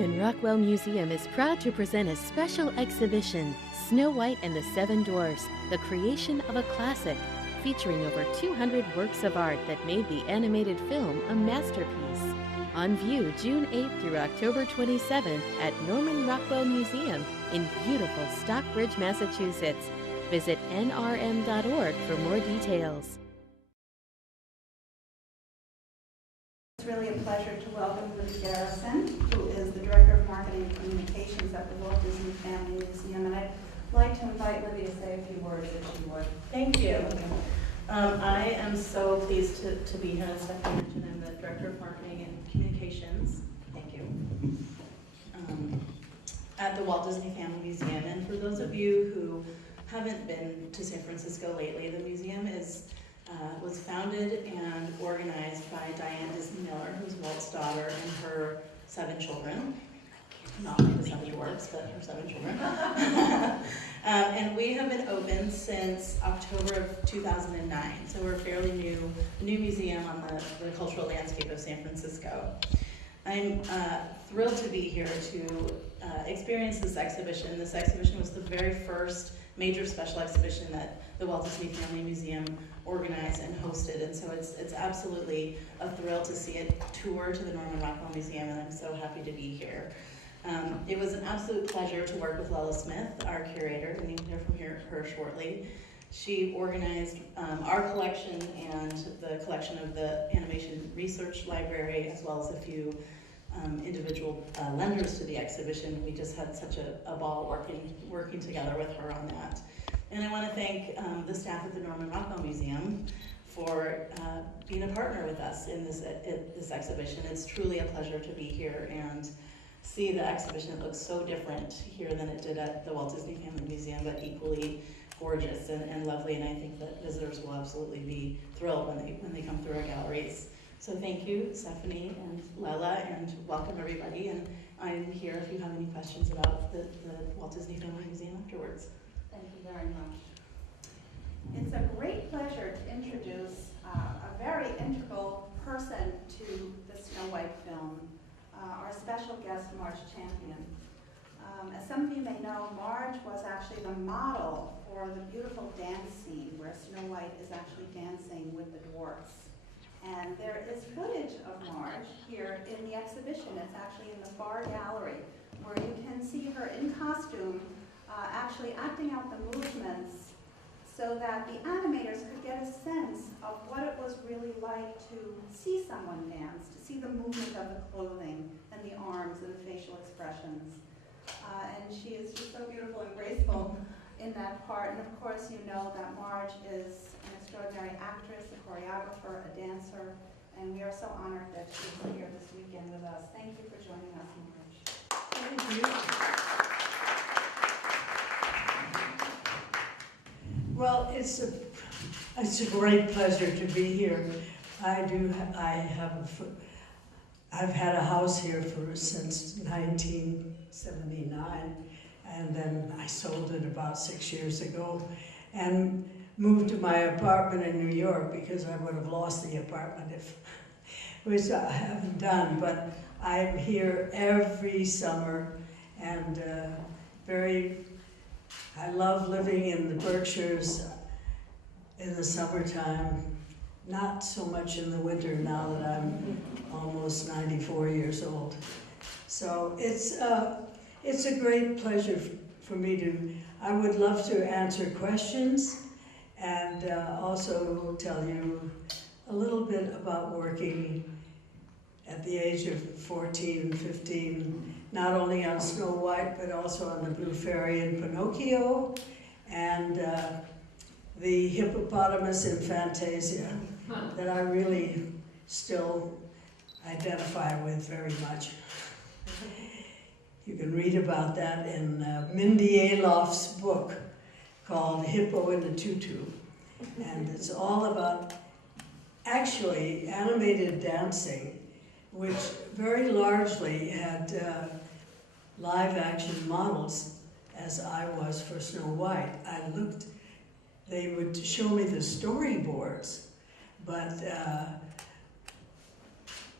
Norman Rockwell Museum is proud to present a special exhibition, Snow White and the Seven Dwarfs, the creation of a classic, featuring over 200 works of art that made the animated film a masterpiece. On view June 8th through October 27th at Norman Rockwell Museum in beautiful Stockbridge, Massachusetts. Visit nrm.org for more details. It's really a pleasure to welcome Libby Garrison, who is the Director of Marketing and Communications at the Walt Disney Family Museum. And I'd like to invite Libby to say a few words if she would. Thank you. I am so pleased to be here. As Stephanie mentioned, I'm the Director of Marketing and Communications. Thank you. At the Walt Disney Family Museum. And for those of you who haven't been to San Francisco lately, the museum was founded and organized by Diane Disney Miller, who's Walt's daughter, and her 7 children. Not like the 7 Dwarfs, but her 7 children. And we have been open since October of 2009, so we're fairly new museum on the cultural landscape of San Francisco. I'm thrilled to be here to experience this exhibition. This exhibition was the very first major special exhibition that the Walt Disney Family Museum organized and hosted, and so it's absolutely a thrill to see it tour to the Norman Rockwell Museum, and I'm so happy to be here. It was an absolute pleasure to work with Lelia Smith, our curator, and you'll hear from her shortly. She organized our collection and the collection of the Animation Research Library, as well as a few individual lenders to the exhibition. We just had such a ball working together with her on that. And I want to thank the staff at the Norman Rockwell Museum for being a partner with us in this exhibition. It's truly a pleasure to be here and see the exhibition. It looks so different here than it did at the Walt Disney Family Museum, but equally gorgeous and lovely, and I think that visitors will absolutely be thrilled when they come through our galleries. So thank you, Stephanie and Lelia, and welcome everybody, and I'm here if you have any questions about the Walt Disney Family Museum afterwards. Thank you very much. It's a great pleasure to introduce a very integral person to the Snow White film, our special guest, Marge Champion. As some of you may know, Marge was actually the model for the beautiful dance scene where Snow White is actually dancing with the dwarfs. And there is footage of Marge here in the exhibition. It's actually in the far gallery where you can see her in costume actually acting out the movements so that the animators could get a sense of what it was really like to see someone dance, to see the movement of the clothing and the arms and the facial expressions. And she is just so beautiful and graceful in that part. And of course, you know that Marge is an extraordinary actress, a choreographer, a dancer, and we are so honored that she's here this weekend with us. Thank you for joining us, Marge. Thank you. Well, it's a great pleasure to be here. I've had a house here since 1979, and then I sold it about 6 years ago and moved to my apartment in New York because I would have lost the apartment which I haven't done, but I'm here every summer, and I love living in the Berkshires in the summertime, not so much in the winter now that I'm almost 94 years old. So it's a great pleasure for me I would love to answer questions and also tell you a little bit about working at the age of 14 and 15, not only on Snow White, but also on the Blue Fairy and Pinocchio, and the hippopotamus in Fantasia, that I really still identify with very much. You can read about that in Mindy Aloff's book called Hippo in the Tutu. And it's all about actually animated dancing, which very largely had live action models, as I was for Snow White. They would show me the storyboards, but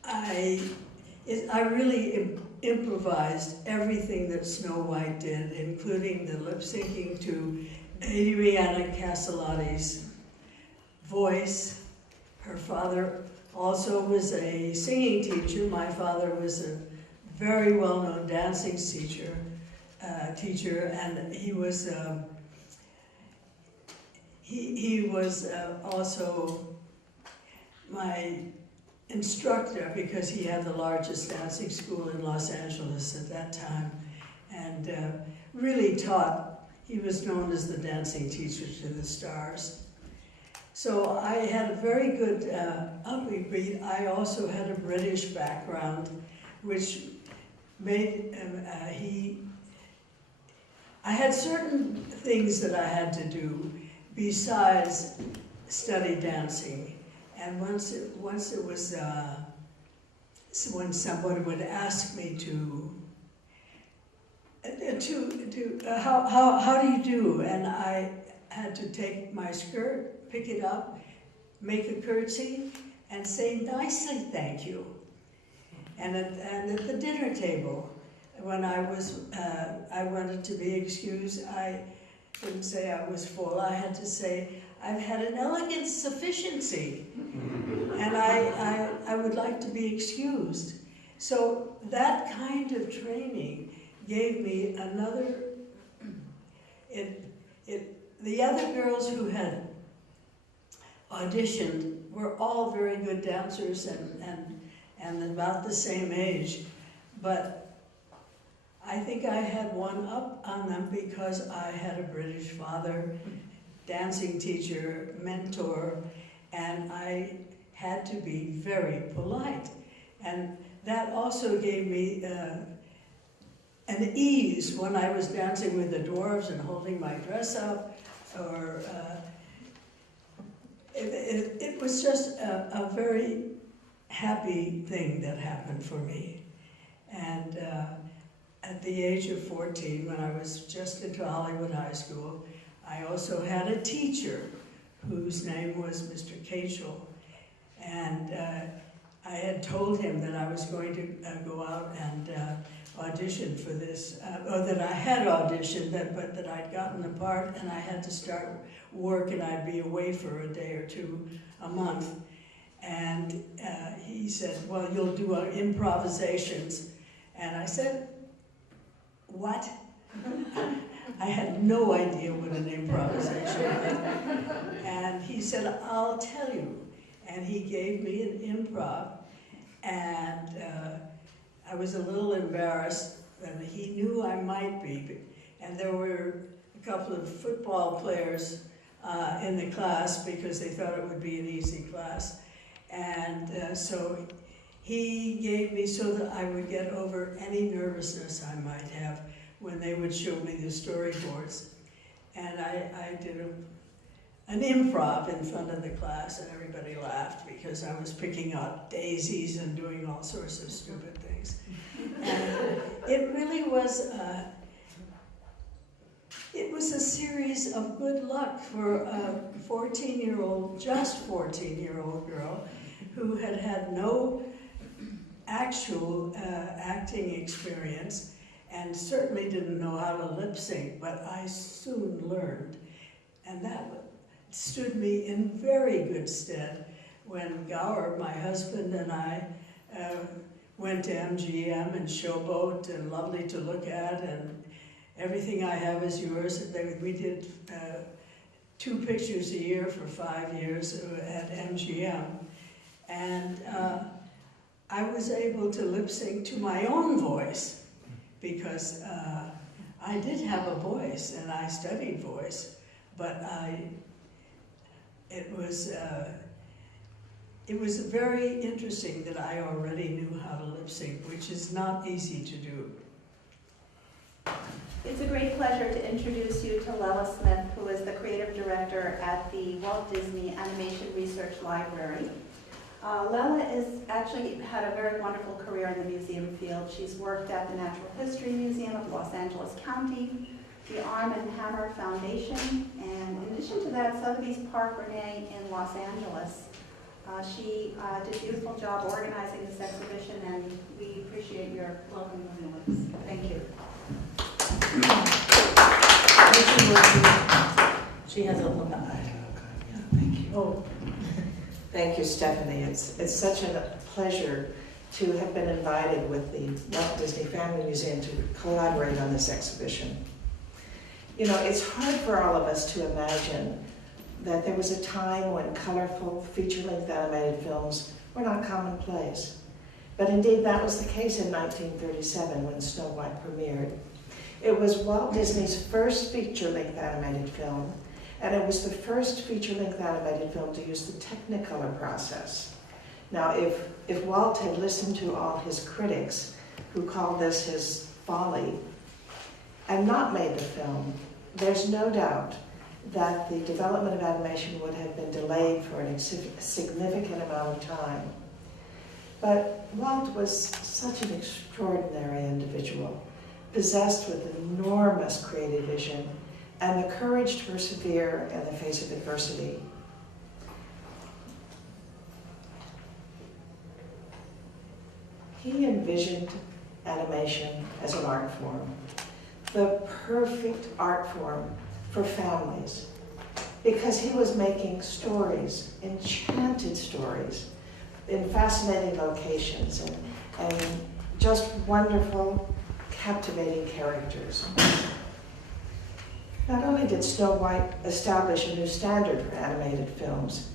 I really improvised everything that Snow White did, including the lip syncing to Adriana Castellotti's voice. Her father also was a singing teacher. My father was a very well-known dancing teacher, and he was also my instructor because he had the largest dancing school in Los Angeles at that time, and really taught. He was known as the dancing teacher to the stars. So I had a very good upbeat. I also had a British background, which made I had certain things that I had to do besides study dancing. And once it was when somebody would ask me how do you do, and I had to take my skirt, pick it up, make a curtsy, and say nicely thank you. And at the dinner table, when I wanted to be excused, I didn't say I was full. I had to say, I've had an elegant sufficiency, and I would like to be excused. So that kind of training gave me another. The other girls who had auditioned were all very good dancers and about the same age, but I think I had one up on them because I had a British father, dancing teacher, mentor, and I had to be very polite. And that also gave me an ease when I was dancing with the dwarves and holding my dress up, or it was just a very happy thing that happened for me. And at the age of 14, when I was just into Hollywood High School, I also had a teacher whose name was Mr. Cashel, and I had told him that I was going to go out and audition for this, or that I had auditioned, but that I'd gotten the part and I had to start work and I'd be away for a day or two a month. And he said, well, you'll do improvisations. And I said, what? I had no idea what an improvisation was. And he said, I'll tell you. And he gave me an improv, and I was a little embarrassed, and he knew I might be. And there were a couple of football players in the class because they thought it would be an easy class. And so he gave me so that I would get over any nervousness I might have when they would show me the storyboards. And I did an improv in front of the class, and everybody laughed because I was picking out daisies and doing all sorts of stupid things. And it really was a series of good luck for a 14-year-old, just 14-year-old girl who had had no actual acting experience and certainly didn't know how to lip sync, but I soon learned. And that stood me in very good stead when Gower, my husband, and I went to MGM and Showboat and Lovely to Look At and Everything I Have Is Yours. We did 2 pictures a year for 5 years at MGM. And I was able to lip sync to my own voice because I did have a voice and I studied voice, but it was very interesting that I already knew how to lip sync, which is not easy to do. It's a great pleasure to introduce you to Lelia Smith, who is the creative director at the Walt Disney Animation Research Library. Lelia has actually had a very wonderful career in the museum field. She's worked at the Natural History Museum of Los Angeles County, the Arm and Hammer Foundation, and in addition to that, Sotheby's Park Renee in Los Angeles. She did a beautiful job organizing this exhibition, and we appreciate your welcoming us. Thank you. She has a little Thank you. Oh. Thank you, Stephanie. It's such a pleasure to have been invited with the Walt Disney Family Museum to collaborate on this exhibition. You know, it's hard for all of us to imagine that there was a time when colorful feature-length animated films were not commonplace. But indeed, that was the case in 1937 when Snow White premiered. It was Walt Disney's first feature-length animated film, and it was the first feature-length animated film to use the Technicolor process. Now, if Walt had listened to all his critics, who called this his folly, and not made the film, there's no doubt that the development of animation would have been delayed for a significant amount of time. But Walt was such an extraordinary individual, possessed with enormous creative vision and the courage to persevere in the face of adversity. He envisioned animation as an art form, the perfect art form for families, because he was making stories, enchanted stories, in fascinating locations and just wonderful, captivating characters. Not only did Snow White establish a new standard for animated films,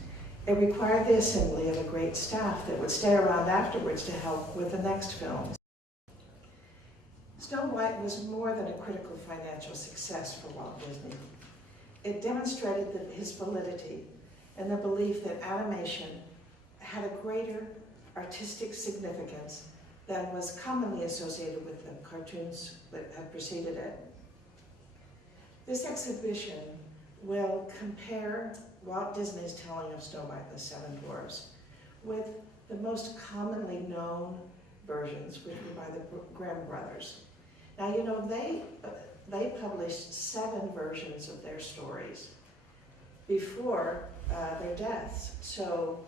it required the assembly of a great staff that would stay around afterwards to help with the next film. Snow White was more than a critical financial success for Walt Disney. It demonstrated his validity and the belief that animation had a greater artistic significance than was commonly associated with the cartoons that had preceded it. This exhibition will compare Walt Disney's telling of Snow White and the Seven Dwarfs with the most commonly known versions, which were by the Grimm brothers. Now, you know, they published 7 versions of their stories before their deaths. So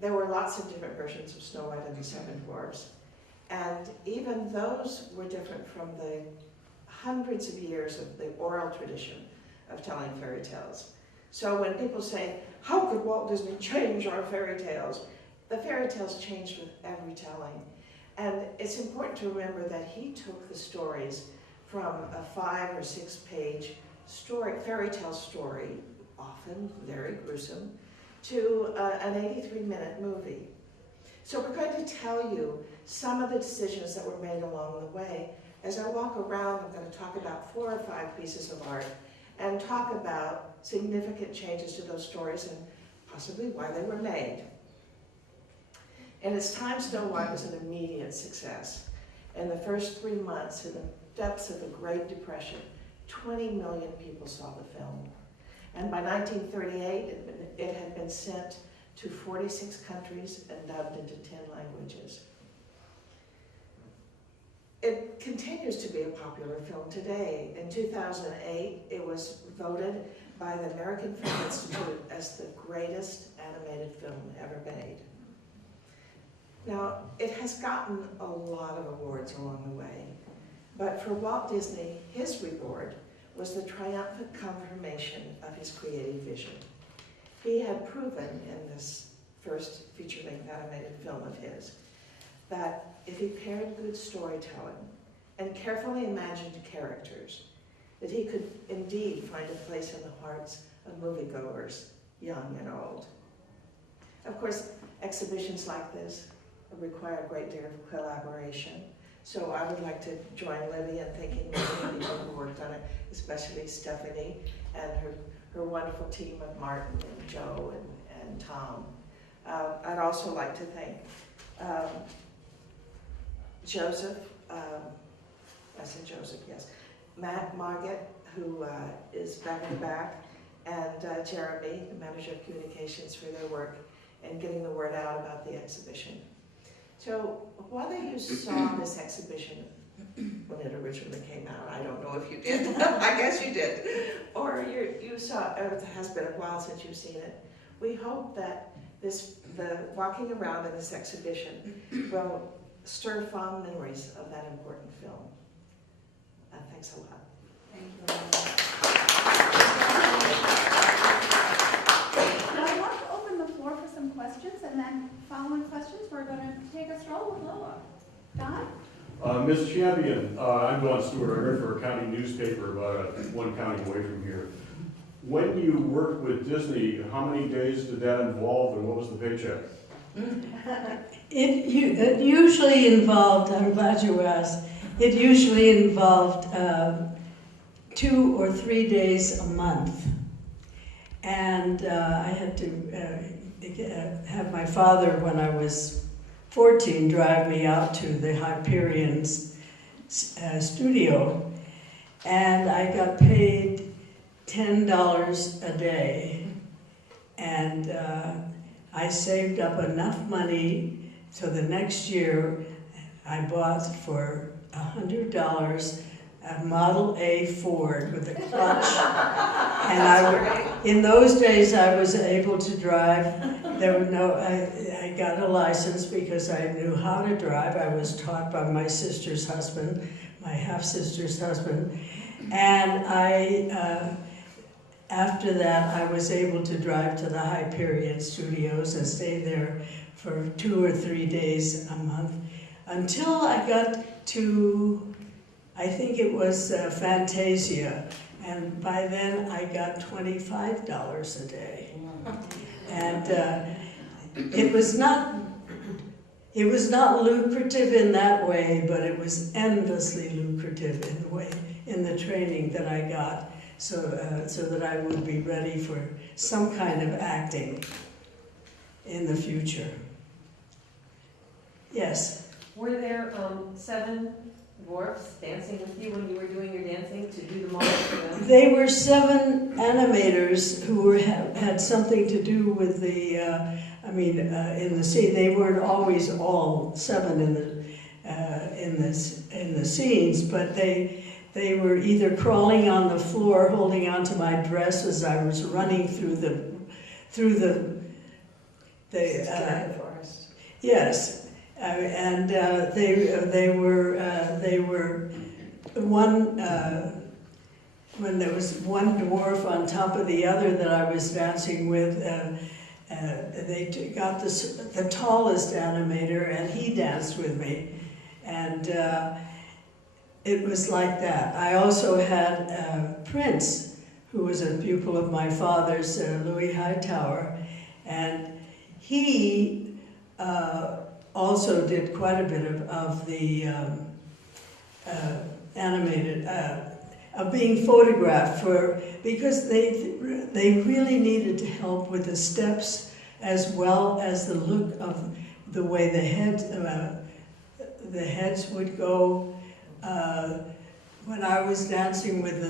there were lots of different versions of Snow White and the Seven Dwarfs. And even those were different from the hundreds of years of the oral tradition of telling fairy tales. So when people say, how could Walt Disney change our fairy tales? The fairy tales changed with every telling. And it's important to remember that he took the stories from a 5 or 6 page story, fairy tale story, often very gruesome, to an 83-minute movie. So we're going to tell you some of the decisions that were made along the way. As I walk around, I'm going to talk about 4 or 5 pieces of art and talk about significant changes to those stories and possibly why they were made. In its time, Snow White was an immediate success. In the first 3 months, in the depths of the Great Depression, 20 million people saw the film. And by 1938, it had been sent to 46 countries and dubbed into 10 languages. It continues to be a popular film today. In 2008, it was voted by the American Film Institute as the greatest animated film ever made. Now, it has gotten a lot of awards along the way, but for Walt Disney, his reward was the triumphant confirmation of his creative vision. He had proven in this first feature-length animated film of his that if he paired good storytelling and carefully imagined characters, that he could indeed find a place in the hearts of moviegoers, young and old. Of course, exhibitions like this require a great deal of collaboration. So I would like to join Libby in thanking many people who worked on it, especially Stephanie and her wonderful team of Martin and Joe and Tom. I'd also like to thank Joseph, I said Joseph, yes, Matt Margett, who is back in the back, and Jeremy, the manager of communications, for their work in getting the word out about the exhibition. So whether you saw this exhibition when it originally came out, I don't know if you did, I guess you did, or you saw, or it has been a while since you've seen it, we hope that the walking around in this exhibition will stir fond memories of that important film. Thanks a lot. Thank you. Now I want to open the floor for some questions, and then following questions, we're going to take a stroll with Lola. Don? Ms. Champion, I'm Don Stewart. I write for a county newspaper about one county away from here. When you worked with Disney, how many days did that involve, and what was the paycheck? It usually involved, I'm glad you asked, it usually involved 2 or 3 days a month. And I had to have my father, when I was 14, drive me out to the Hyperion's studio, and I got paid $10 a day, and I saved up enough money so the next year I bought for $100 a Model A Ford with a clutch, and in those days I was able to drive. There were no, I got a license because I knew how to drive. I was taught by my sister's husband, my half-sister's husband, and after that, I was able to drive to the Hyperion Studios and stay there for 2 or 3 days a month until I got to, I think it was Fantasia, and by then I got $25 a day. And it was not lucrative in that way, but it was endlessly lucrative in the training that I got. So that I would be ready for some kind of acting in the future. Yes? Were there 7 dwarfs dancing with you when you were doing your dancing to do the model for them? They were 7 animators who had something to do with the, in the scene. They weren't always all 7 in the scenes, but they were either crawling on the floor, holding onto my dress as I was running through the Forest. Yes, and they were one when there was one dwarf on top of the other that I was dancing with. They got the tallest animator, and he danced with me, and. It was like that. I also had Prince, who was a pupil of my father's, Louis Hightower, and he also did quite a bit of the animated, of being photographed because they really needed to help with the steps as well as the look of the way the heads would go. When I was dancing with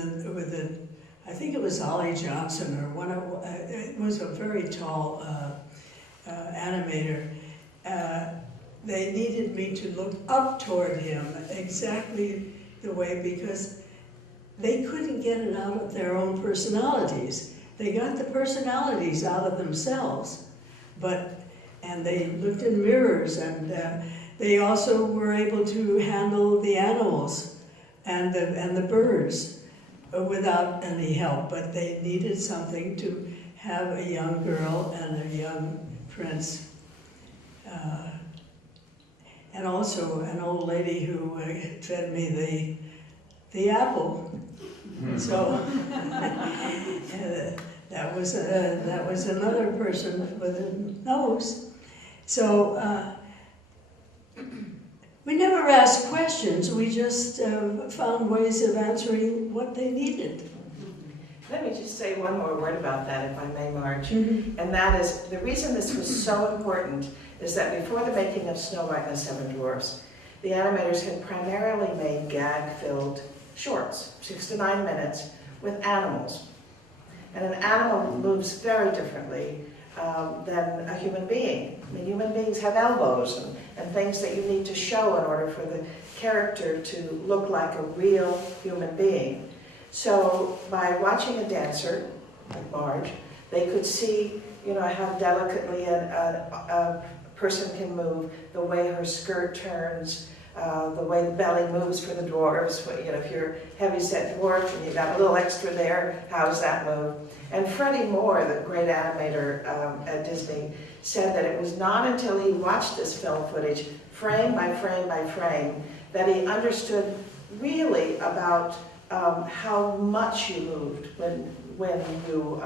I think it was Ollie Johnson or it was a very tall animator. They needed me to look up toward him exactly the way, because they couldn't get it out of their own personalities. They got the personalities out of themselves, and they looked in mirrors, and they also were able to handle the animals and the birds without any help, but they needed something to have a young girl and a young prince. And also an old lady who fed me the apple. So that was another person with a nose. So we never asked questions. We just found ways of answering what they needed. Let me just say one more word about that, if I may, Marge. Mm-hmm. And that is, the reason this was so important is that before the making of Snow White and the Seven Dwarfs, the animators had primarily made gag-filled shorts, 6 to 9 minutes, with animals. And an animal moves very differently than a human being. I mean, human beings have elbows and things that you need to show in order for the character to look like a real human being. So by watching a dancer, like Marge, They could see, you know, how delicately a person can move, the way her skirt turns, the way the belly moves for the dwarves. You know, if you're a heavy-set dwarf and you've got a little extra there, how does that move? And Freddie Moore, the great animator at Disney, said that it was not until he watched this film footage, frame by frame by frame, that he understood really about how much you moved when you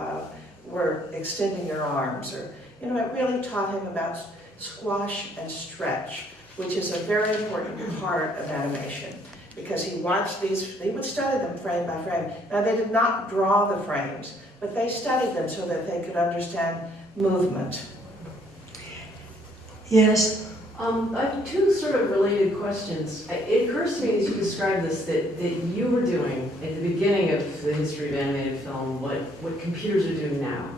were extending your arms. Or, you know, it really taught him about squash and stretch, which is a very important part of animation, because he watched these, he would study them frame by frame. Now, they did not draw the frames, but they studied them so that they could understand movement. Yes. I have two sort of related questions. It occurs to me as you describe this that you were doing at the beginning of the history of animated film what computers are doing now.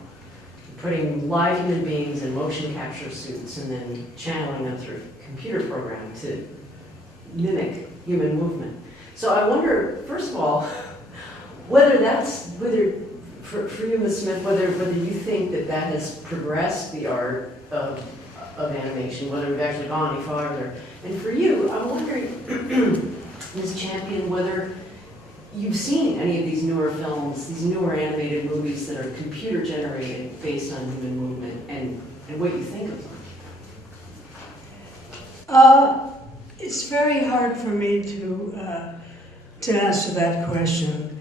Putting live human beings in motion capture suits and then channeling them through a computer program to mimic human movement. So I wonder, first of all, whether for you, Ms. Smith, whether you think that has progressed the art of animation, whether we've actually gone any farther. And for you, I'm wondering, Ms. Champion, whether you've seen any of these newer films, these newer animated movies that are computer generated based on human movement, and what you think of them. It's very hard for me to answer that question.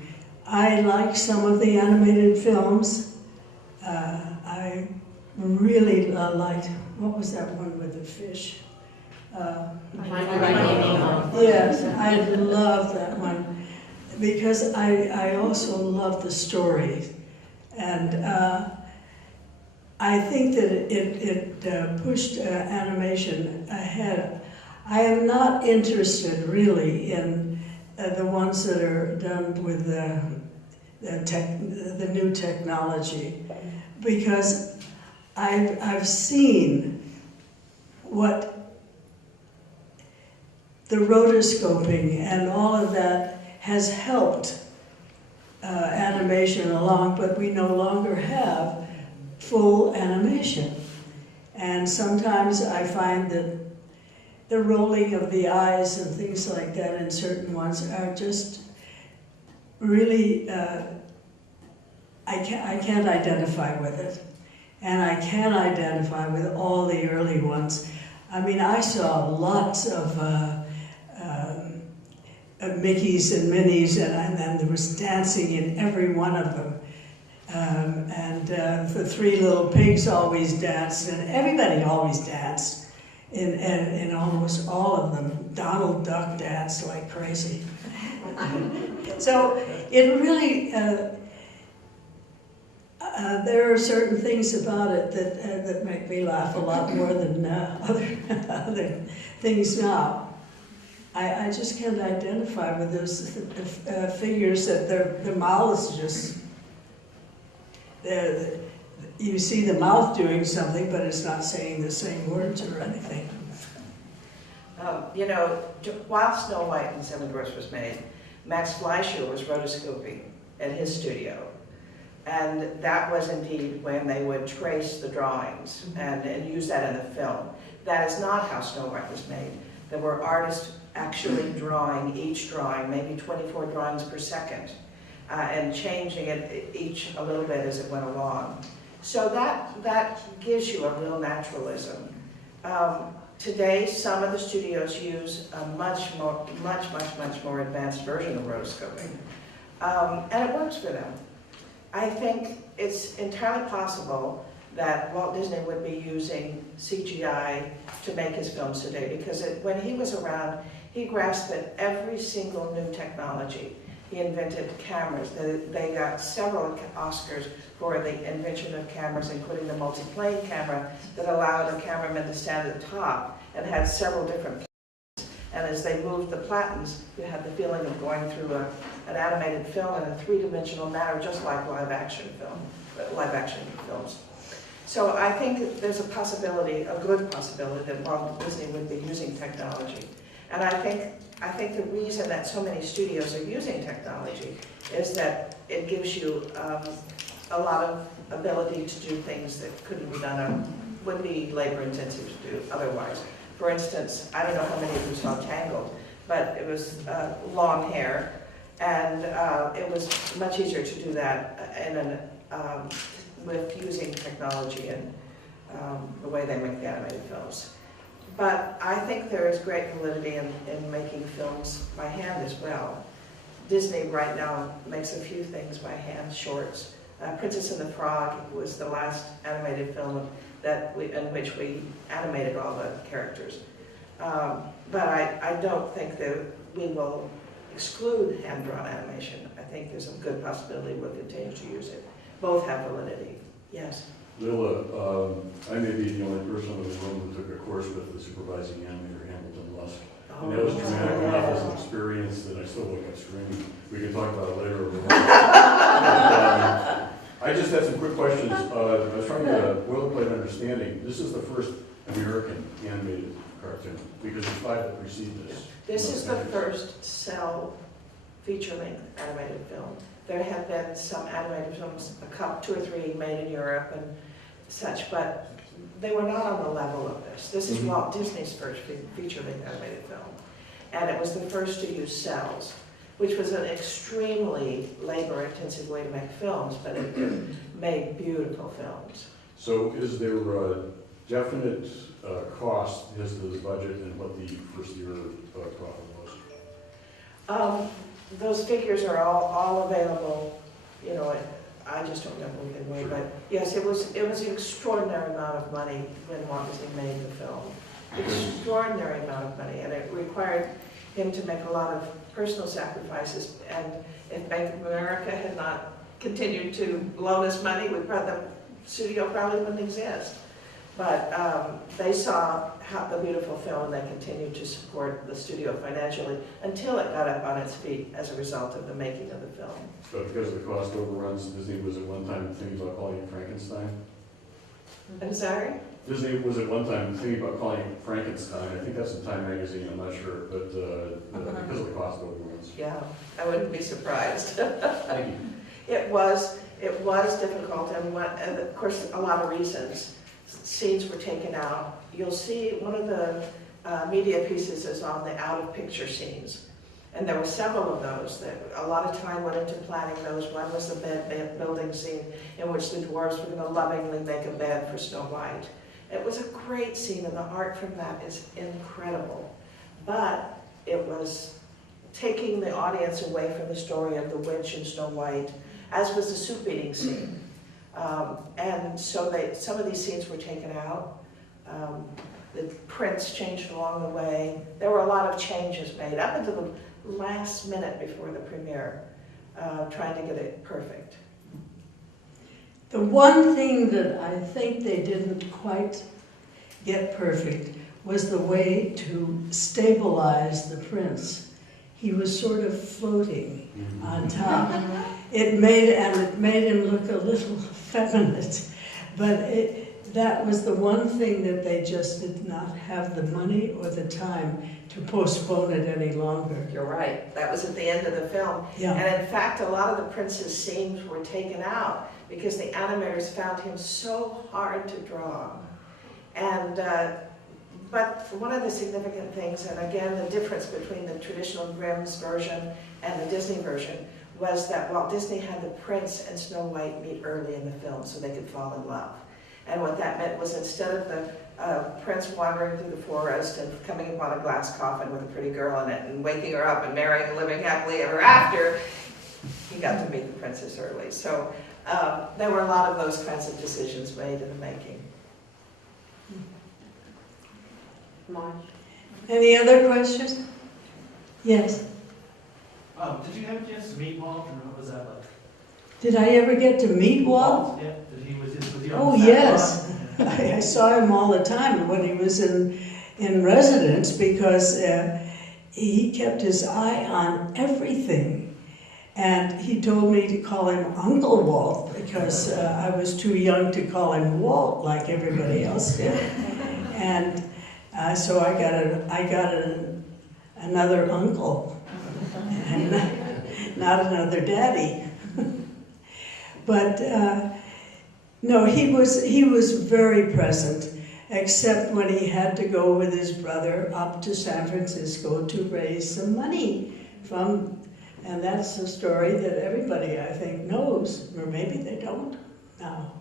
I like some of the animated films. I really liked, what was that one with the fish? Yes, I love that one, because I also love the story. And I think that it pushed animation ahead. I am not interested really in the ones that are done with the new technology, because I've seen what the rotoscoping and all of that has helped animation along, but we no longer have full animation. And sometimes I find that the rolling of the eyes and things like that in certain ones are just really, I can't identify with it. And I can identify with all the early ones. I mean, I saw lots of Mickeys and Minnies, and then there was dancing in every one of them. The Three Little Pigs always danced, and everybody always danced in almost all of them. Donald Duck danced like crazy. So it really, there are certain things about it that make me laugh a lot more than other things now. I just can't identify with those figures that their mouths just, you see the mouth doing something, but it's not saying the same words or anything. You know, while Snow White and Seven Dwarfs was made, Max Fleischer was rotoscoping at his studio. And that was indeed when they would trace the drawings and use that in the film. That is not how Snow White was made. There were artists actually drawing each drawing, maybe 24 drawings per second, and changing it each a little bit as it went along. So that gives you a real naturalism. Today, some of the studios use a much more advanced version of rotoscoping, and it works for them. I think it's entirely possible that Walt Disney would be using CGI to make his films today, because when he was around, he grasped at every single new technology. He invented cameras. They got several Oscars for the invention of cameras, including the multi-plane camera that allowed a cameraman to stand at the top and had several different platens. And as they moved the platens, you had the feeling of going through an animated film in a three-dimensional manner, just like live-action films. So I think there's a possibility, a good possibility, that Walt Disney would be using technology. And I think the reason that so many studios are using technology is that it gives you a lot of ability to do things that couldn't be done, would be labor intensive to do otherwise. For instance, I don't know how many of you saw Tangled, but it was long hair, and it was much easier to do that with using technology and the way they make the animated films. But I think there is great validity in making films by hand as well. Disney right now makes a few things by hand, shorts. Princess and the Frog was the last animated film in which we animated all the characters. But I don't think that we will exclude hand-drawn animation. I think there's a good possibility we'll continue to use it. Both have validity. Yes? Lila, I may be the only person in the room who took a course with the supervising animator, Hamilton Lusk. And that was traumatic enough as an experience that I still wake up screaming. We can talk about it later. I just had some quick questions. I was trying to boilerplate understanding. This is the first American animated cartoon, because there's 5 that precede this. This is the first cell feature-length animated film. There have been some animated films, 2 or 3 made in Europe and such, but they were not on the level of this. This is Walt Disney's first feature-length animated film. And it was the first to use cells, which was an extremely labor-intensive way to make films, but it made beautiful films. So is there a definite cost as to the budget and what the first year profit was? Those figures are all available, you know, I just don't know them anyway, but yes, it was an extraordinary amount of money when Walt Disney made the film. Extraordinary amount of money, and it required him to make a lot of personal sacrifices, and if Bank of America had not continued to loan us money, the studio probably wouldn't exist. But they saw the beautiful film, and they continued to support the studio financially until it got up on its feet as a result of the making of the film. But because of the cost overruns, Disney was at one time thinking about calling it Frankenstein? I'm sorry? Disney was at one time thinking about calling it Frankenstein. I think that's in Time magazine, I'm not sure, but because of the cost overruns. Yeah, I wouldn't be surprised. Thank you. It was difficult, and of course, a lot of reasons. Scenes were taken out. You'll see one of the media pieces is on the out-of-picture scenes. And there were several of those that a lot of time went into planning those. One was the bed building scene in which the dwarves were going to lovingly make a bed for Snow White. It was a great scene, and the art from that is incredible. But it was taking the audience away from the story of the witch and Snow White, as was the soup eating scene. And so some of these scenes were taken out. The prints changed along the way. There were a lot of changes made up until the last minute before the premiere, trying to get it perfect. The one thing that I think they didn't quite get perfect was the way to stabilize the prince. He was sort of floating on top. It made him look a little effeminate, but that was the one thing that they just did not have the money or the time to postpone it any longer. You're right. That was at the end of the film. Yeah. And in fact, a lot of the prince's scenes were taken out because the animators found him so hard to draw. And but one of the significant things, and again, the difference between the traditional Grimm's version and the Disney version, was that Walt Disney had the prince and Snow White meet early in the film so they could fall in love. And what that meant was instead of the prince wandering through the forest and coming upon a glass coffin with a pretty girl in it and waking her up and marrying and living happily ever after, he got to meet the princess early. So there were a lot of those kinds of decisions made in the making. Marge? Any other questions? Yes. Did you have a chance to meet Walt, and what was that like? Did I ever get to meet Walt? Yeah, was he on Oh, the set yes. a lot? I saw him all the time when he was in residence, because he kept his eye on everything. And he told me to call him Uncle Walt, because I was too young to call him Walt like everybody else did. And so I got another uncle, and not another daddy. But no, he was very present, except when he had to go with his brother up to San Francisco to raise some money from, and that's a story that everybody, I think, knows, or maybe they don't now,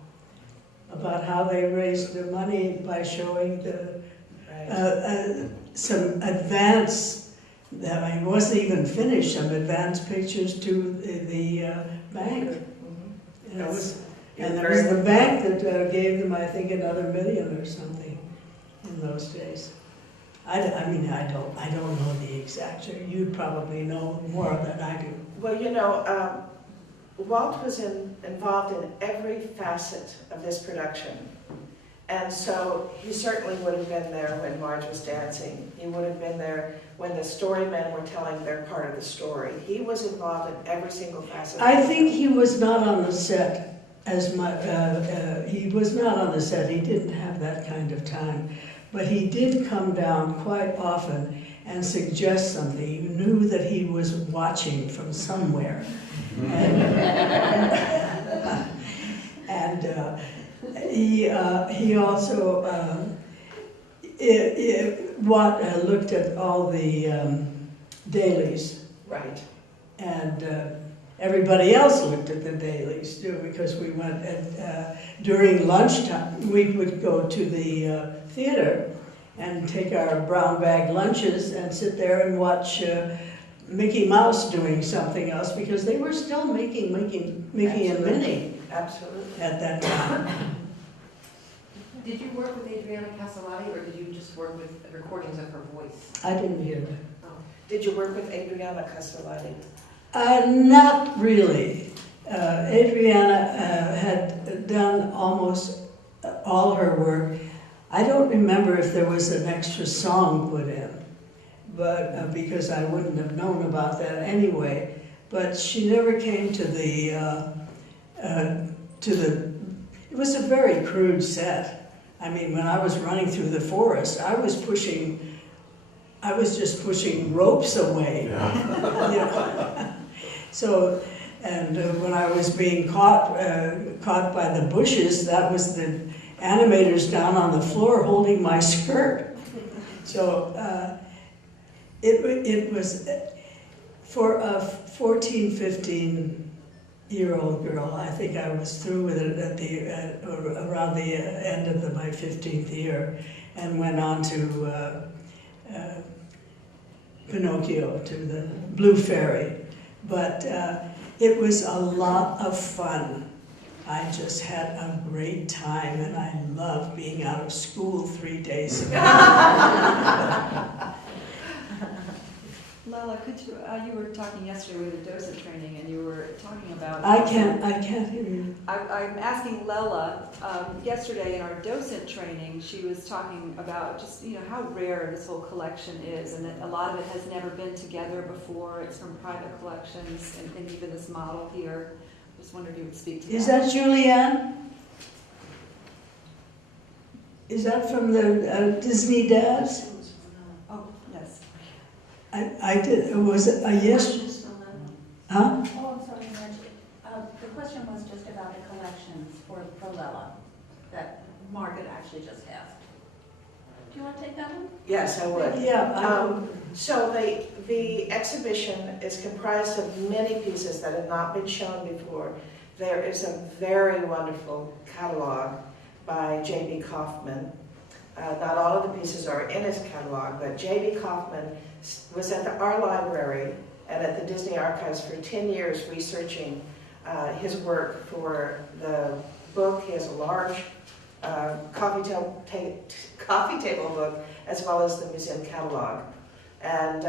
about how they raised the money by showing the some advance, that I mean, wasn't even finished, some advance pictures to the bank. And it was, and it was the bank that gave them, I think, another $1 million or something in those days. I mean, I don't know the exact figure. You probably know more than I do. Well, you know, Walt was involved in every facet of this production. And so he certainly would have been there when Marge was dancing. He would have been there when the storymen were telling their part of the story. He was involved in every single facet. I think he was not on the set as much. He was not on the set. He didn't have that kind of time. But he did come down quite often and suggest something. He knew that he was watching from somewhere. And he also looked at all the dailies. Right. And everybody else looked at the dailies too, because we went during lunchtime. We would go to the theater and take our brown bag lunches and sit there and watch Mickey Mouse doing something else, because they were still making Mickey and Minnie. Absolutely. At that time. Did you work with Adriana Castellati, or did you just work with recordings of her voice? I didn't hear that. Oh. Did you work with Adriana Castellati? Not really. Adriana had done almost all her work. I don't remember if there was an extra song put in, but because I wouldn't have known about that anyway. But she never came to the it was a very crude set. I mean, when I was running through the forest, I was just pushing ropes away. Yeah. You know? So, and when I was being caught by the bushes, that was the animators down on the floor holding my skirt. So it was, for a 14, 15-year-old girl, I think I was through with it at around the end of my 15th year, and went on to Pinocchio, to the Blue Fairy. But it was a lot of fun. I just had a great time, and I loved being out of school 3 days ago. Lela, could you, you were talking yesterday with a docent training, and you were talking about... I can't hear you. I'm asking Lela, yesterday in our docent training, she was talking about just, you know, how rare this whole collection is, and that a lot of it has never been together before. It's from private collections, and even this model here. Just wondered if you would speak to that. Is that Julianne? Is that from the Disney Dads? Oh, yes. I did. Was it a yes? Huh? Oh, I'm sorry, Marge. The question was just about the collections for Lela that Margaret actually just asked. Do you want to take that one? Yes, I would. Yeah. So the exhibition is comprised of many pieces that have not been shown before. There is a very wonderful catalog by J.B. Kaufman. Not all of the pieces are in his catalog, but J.B. Kaufman was at our library and at the Disney Archives for 10 years researching his work for the book. He has a large coffee table book, as well as the museum catalog. And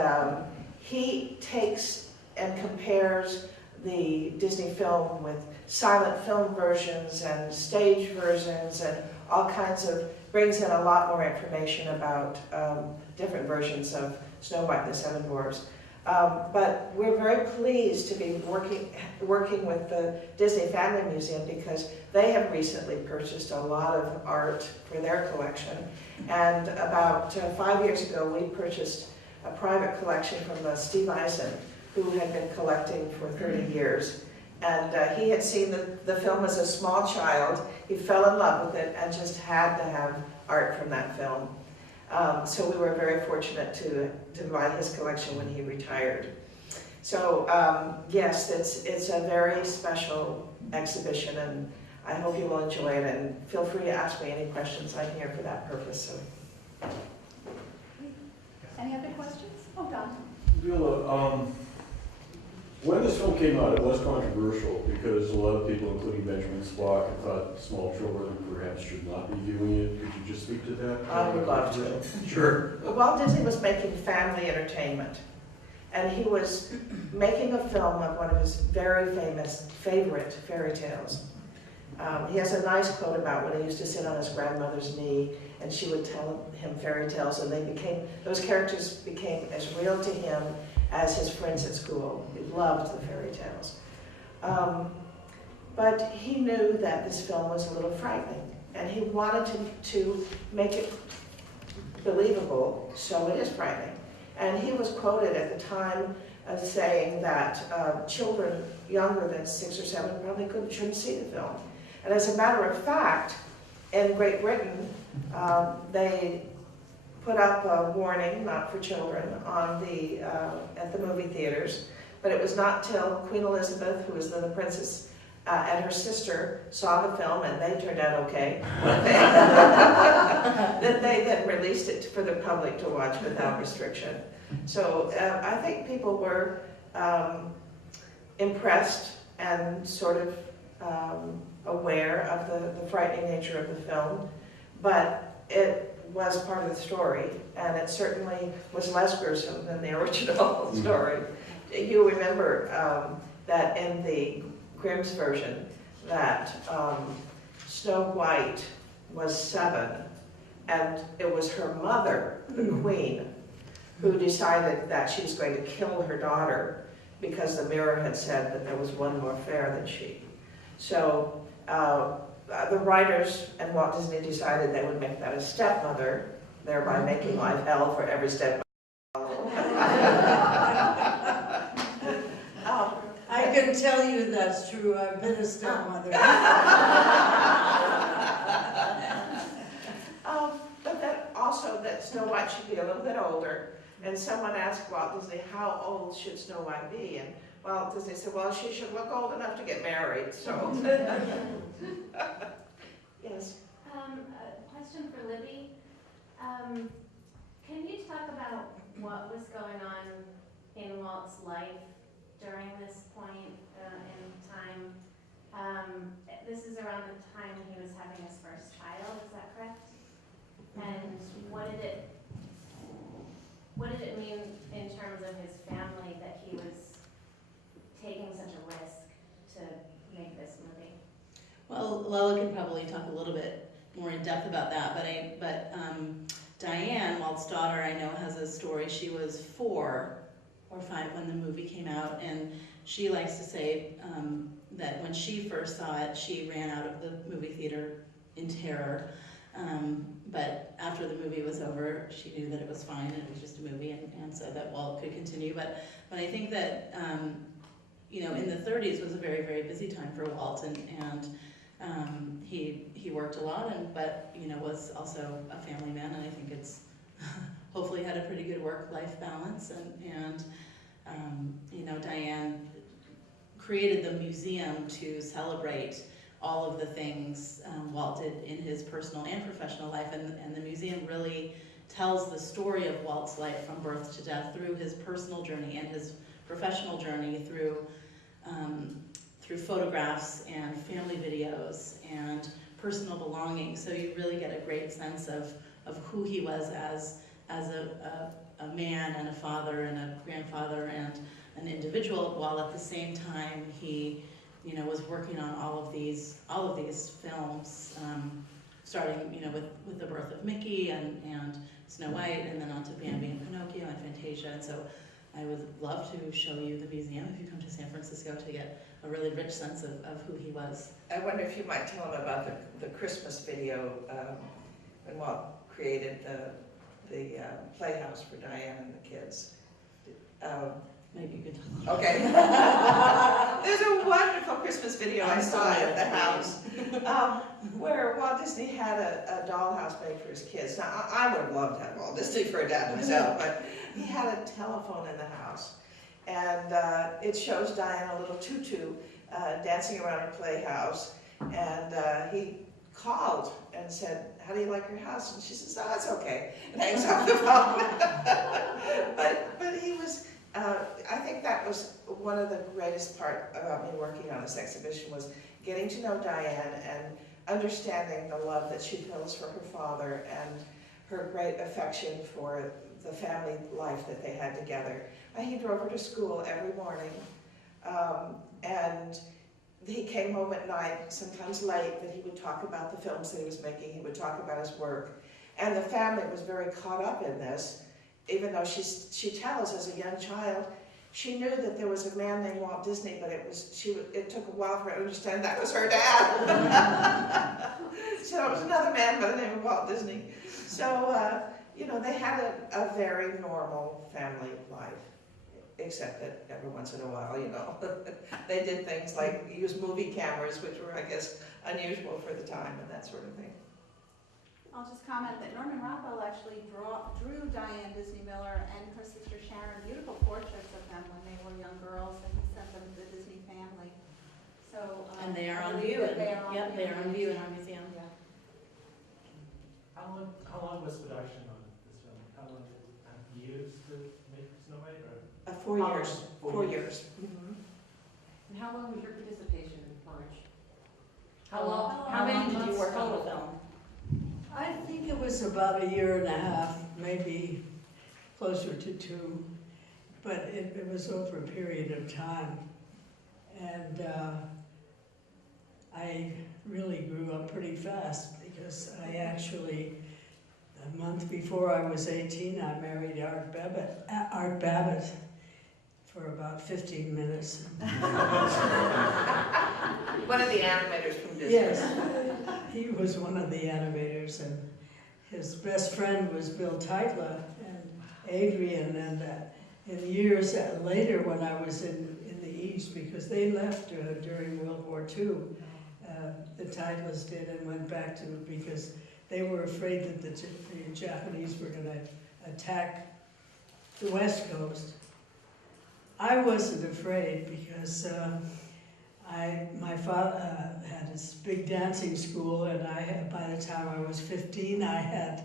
he takes and compares the Disney film with silent film versions and stage versions and all kinds of, brings in a lot more information about different versions of Snow White and the Seven Dwarfs. But we're very pleased to be working with the Disney Family Museum, because they have recently purchased a lot of art for their collection. And about 5 years ago, we purchased a private collection from Steve Eisen, who had been collecting for 30 years. And he had seen the film as a small child. He fell in love with it and just had to have art from that film. So we were very fortunate to buy his collection when he retired. So yes, it's a very special exhibition, and I hope you will enjoy it, and feel free to ask me any questions. I'm here for that purpose. So. Any other questions? Oh, Don. Viola, when this film came out, it was controversial because a lot of people, including Benjamin Spock, thought small children perhaps should not be viewing it. Could you just speak to that? I would love to. Sure. Walt Disney was making family entertainment, and he was making a film of one of his very favorite fairy tales. He has a nice quote about when he used to sit on his grandmother's knee and she would tell him fairy tales, and those characters became as real to him as his friends at school. He loved the fairy tales. But he knew that this film was a little frightening, and he wanted to make it believable, so it is frightening. And he was quoted at the time as saying that children younger than 6 or 7 probably shouldn't see the film. And as a matter of fact, in Great Britain, they put up a warning, not for children, on at the movie theaters. But it was not till Queen Elizabeth, who was then the princess, and her sister saw the film, and they turned out okay, that they then released it for the public to watch without restriction. So I think people were impressed and sort of aware of the frightening nature of the film, but it was part of the story, and it certainly was less gruesome than the original story. You remember that in the Grimm's version, that Snow White was 7, and it was her mother, the queen, who decided that she was going to kill her daughter because the mirror had said that there was one more fair than she. So the writers and Walt Disney decided they would make that a stepmother, thereby making life hell for every stepmother. I can tell you that's true. I've been a stepmother. But that also that Snow White should be a little bit older. And someone asked Walt Disney, how old should Snow White be? And Walt Disney said, well, she should look old enough to get married. So, yes. A question for Libby. Can you talk about what was going on in Walt's life during this point in time? This is around the time he was having his first child, is that correct? And what did it mean in terms of his family that he was taking such a risk to make this movie? Well, Lelia can probably talk a little bit more in depth about that, but Diane, Walt's daughter, I know has a story. She was 4 or 5 when the movie came out, and she likes to say that when she first saw it, she ran out of the movie theater in terror. But after the movie was over, she knew that it was fine and it was just a movie, and so that Walt could continue. But I think that in the 30s was a very, very busy time for Walt, and he worked a lot, but was also a family man, and I think it's hopefully had a pretty good work-life balance, and Diane created the museum to celebrate all of the things Walt did in his personal and professional life, and the museum really tells the story of Walt's life from birth to death through his personal journey and his professional journey through photographs and family videos and personal belongings. So you really get a great sense of who he was as a man and a father and a grandfather and an individual, while at the same time he was working on all of these films, starting with the birth of Mickey and Snow White, and then on to Bambi and Pinocchio and Fantasia. And so I would love to show you the museum if you come to San Francisco to get a really rich sense of who he was. I wonder if you might tell him about the Christmas video when Walt created the playhouse for Diane and the kids. Maybe you could talk. Okay. There's a wonderful first video I saw at the house, where Walt Disney had a dollhouse made for his kids. Now, I would have loved to have Walt Disney for a dad myself, but he had a telephone in the house. And it shows Diana, a little tutu, dancing around her playhouse. And he called and said, "How do you like your house?" And she says, "Oh, it's okay," and hangs up the phone. but he was, I think that was one of the greatest part about me working on this exhibition, was getting to know Diane and understanding the love that she feels for her father and her great affection for the family life that they had together. He drove her to school every morning, and he came home at night, sometimes late, but he would talk about the films that he was making, he would talk about his work. And the family was very caught up in this, even though she tells as a young child, she knew that there was a man named Walt Disney, but it took a while for her to understand that was her dad. So it was another man by the name of Walt Disney. So, you know, they had a very normal family life. Except that every once in a while, you know, they did things like use movie cameras, which were, I guess, unusual for the time and that sort of thing. I'll just comment that Norman Rockwell actually drew Diane Disney Miller and her sister Sharon beautiful portraits of them when they were young girls, and he sent them to the Disney family. So And they are I on believe view. that they are on Yep, they are on view in our museum. Yeah. How long was production on this film? How long did it have years to make Snow White? Or? 4 years. 4 4 years. years. Mm-hmm. And how long was your participation, Marge? How many did you work on the film? I think it was about 1.5 years, maybe closer to 2, but it was over a period of time. And I really grew up pretty fast, because I actually, a month before I was 18, I married Art Babbitt for about 15 minutes. One of the animators from Disney. Yes, he was one of the animators, and his best friend was Bill Tytla and Adrian, and in years later when I was in the East, because they left during World War II, the Tytlas did, and went back to, because they were afraid that the Japanese were going to attack the West Coast. I wasn't afraid, because my father had this big dancing school, and by the time I was 15, I had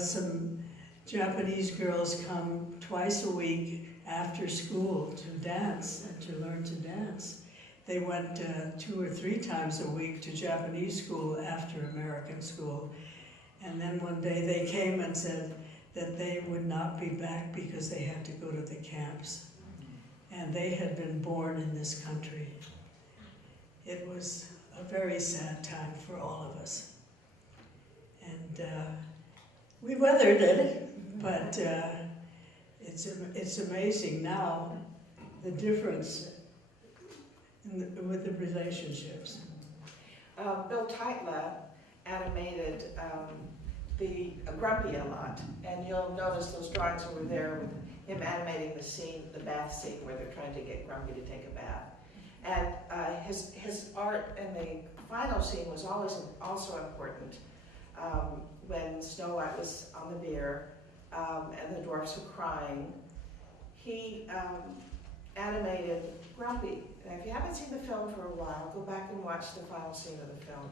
some Japanese girls come twice a week after school to dance and to learn to dance. They went 2 or 3 times a week to Japanese school after American school. And then one day they came and said that they would not be back because they had to go to the camps. And they had been born in this country. It was a very sad time for all of us. And we weathered it, but it's amazing now, the difference with the relationships. Bill Tytla animated the Grumpy a lot, and you'll notice those drawings over there with him animating the scene, the bath scene, where they're trying to get Grumpy to take a bath. And his art in the final scene was always also important. When Snow White was on the bier and the dwarfs were crying, he animated Grumpy. And if you haven't seen the film for a while, go back and watch the final scene of the film.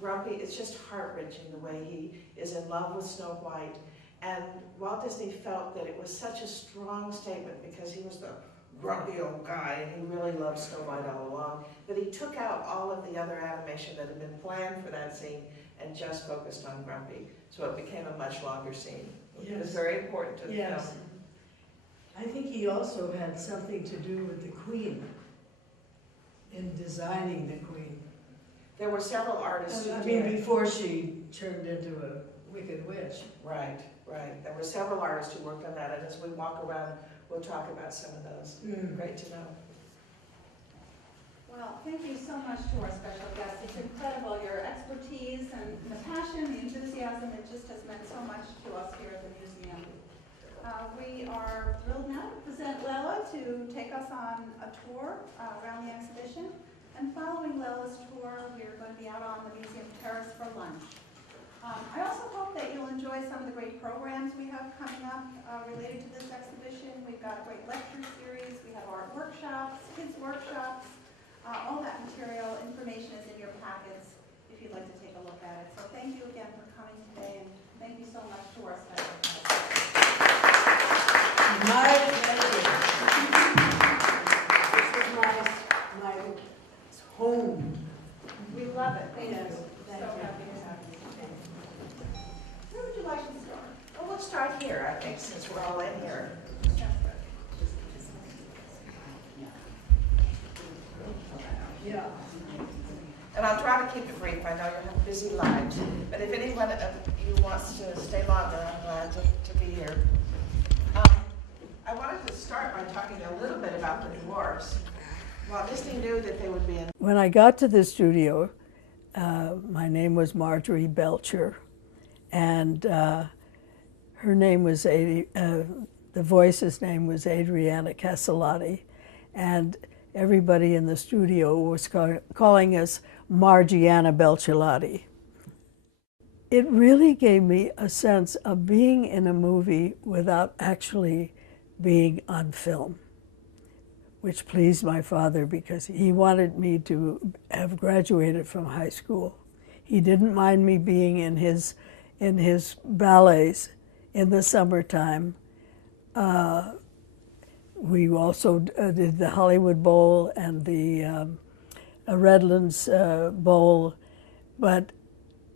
Grumpy, it's just heart-wrenching the way he is in love with Snow White. And Walt Disney felt that it was such a strong statement, because he was the grumpy old guy and he really loved Snow White all along, that he took out all of the other animation that had been planned for that scene and just focused on Grumpy. So it became a much longer scene. Yes. It was very important to the film. I think he also had something to do with the Queen, in designing the Queen. There were several artists who I did. mean, before she turned into a wicked witch. Right, right. There were several artists who worked on that, and as we walk around, we'll talk about some of those. Great to know. Well, thank you so much to our special guests. It's incredible, your expertise and the passion, the enthusiasm. It just has meant so much to us here at the museum. We are thrilled now to present Lelia to take us on a tour around the exhibition. And following Lela's tour, we're going to be out on the museum terrace for lunch. I also hope that you'll enjoy some of the great programs we have coming up related to this exhibition. We've got a great lecture series, we have art workshops, kids workshops, all that material, information is in your packets if you'd like to take a look at it. So thank you again for coming today, and thank you so much to our special guests. My pleasure. This is my home. We love it. Thank Yes, you. thank So you. happy to have you. Where would you like to start? Well, we'll start here, I think, since we're all in here. Yeah. And I'll try to keep it brief. I know you have busy lives, but if anyone of you wants to stay longer, I'm glad to be here. I wanted to start by talking a little bit about the dwarfs. Walt Disney knew that they would be in. When I got to the studio, my name was Marjorie Belcher, and her name was the voice's name was Adriana Castellati, and everybody in the studio was calling us Margiana Belchelati. It really gave me a sense of being in a movie without actually being on film, which pleased my father because he wanted me to have graduated from high school. He didn't mind me being in his ballets in the summertime. We also did the Hollywood Bowl and the Redlands Bowl, but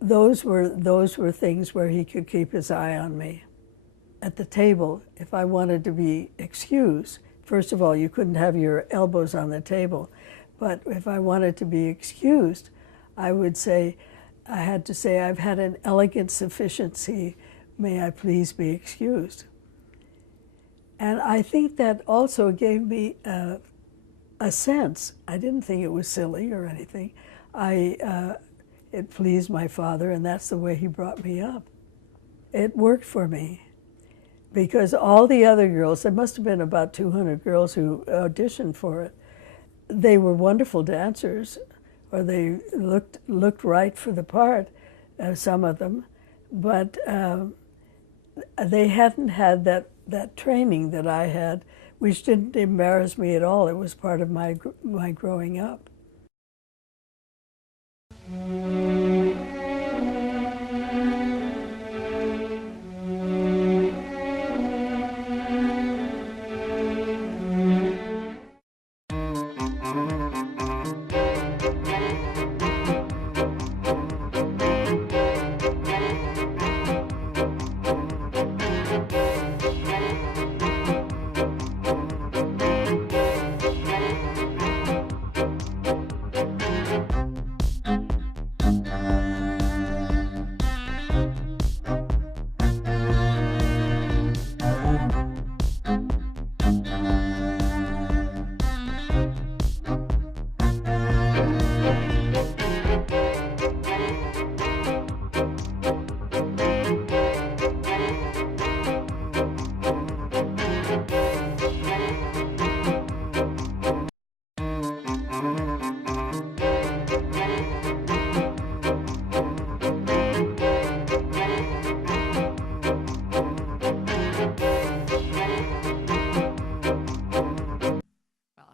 those were things where he could keep his eye on me. At the table, if I wanted to be excused, first of all, you couldn't have your elbows on the table, but if I wanted to be excused, I had to say, I've had an elegant sufficiency, may I please be excused. And I think that also gave me a sense. I didn't think it was silly or anything. It pleased my father, and that's the way he brought me up. It worked for me. Because all the other girls, there must have been about 200 girls who auditioned for it. They were wonderful dancers, or they looked right for the part, some of them, but they hadn't had that training that I had, which didn't embarrass me at all. It was part of my growing up.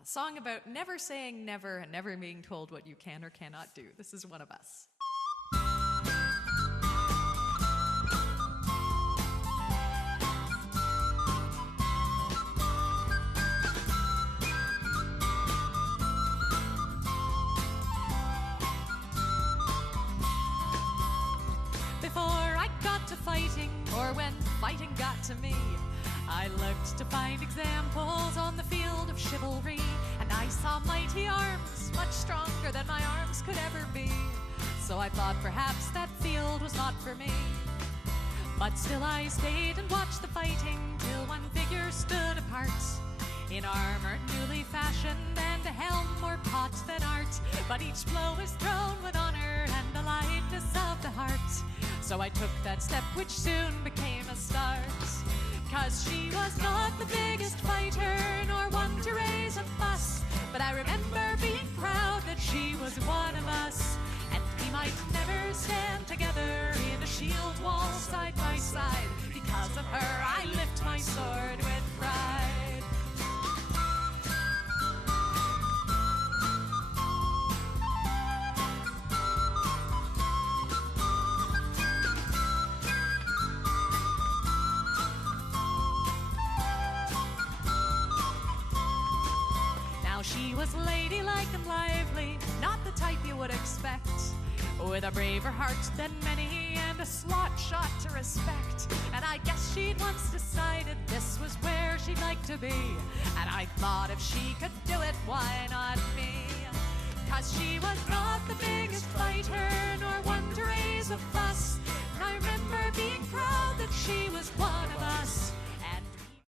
Song about never saying never and never being told what you can or cannot do. This is one of us. Before I got to fighting, or when fighting got to me, I looked to find examples on the field of chivalry, and I saw mighty arms, much stronger than my arms could ever be. So I thought perhaps that field was not for me. But still I stayed and watched the fighting till one figure stood apart, in armor newly fashioned and a helm more pot than art. But each blow is thrown with honor and the lightness of the heart. So I took that step which soon became a start. 'Cause she was not the biggest fighter, nor one to raise a fuss, but I remember being proud that she her I lift my sword with pride. Now she was ladylike and lively, not the type you would expect, with a braver heart than many and a slot shot to respect. And I guess she'd once decided this was where she'd like to be, and I thought if she could do it, why not me? 'Cause she was not the biggest fighter, nor one to raise a fuss, and I remember being proud that she was one